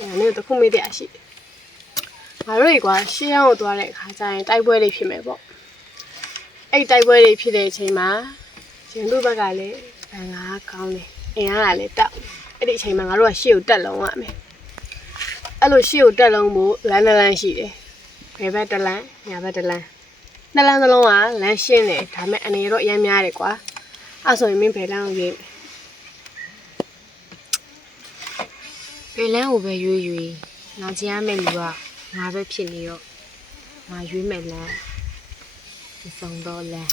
你都空没点戏。ငါတို့ကရှေ့ရောက်သွားတဲ့အခါကျရင်တိုက်ပွဲတွေဖြစ်မယ်ပေါ့အဲ့တိုက်ပွဲတွေဖြစ်တဲ့အချိန်မှာရှင်တို့ဘက်ကလည်းဗန်ကားကောင်းတယ်အင်အားကလည်းတောက်အဲ့ဒီအချိန်မှာငါတို့ကရှေ့ကိုတက်လုံးရမယ်အဲ့လိုရှေ့ကိုတက်လုံးဖို့လမ်းတစ်လမ်းရှိတယ်ဘယ်ဘက်တစ်လမ်းညာဘက်တစ်လမ်းနှစ်လမ်းစလုံးကလမ်းရှင်းတယ်ဒါပေမဲ့အနေရောအများများတယ်ကွာအဲ့ဆိုရင်မင်းဘယ်လမ်းကိုရွေးဘယ်လန်းကိုပဲရွေးနာကျင်ရမယ့်လူကငါပဲဖြစ်နေတော့ငါရွေးမယ်လန်းဒီဆုံးတော့လန်း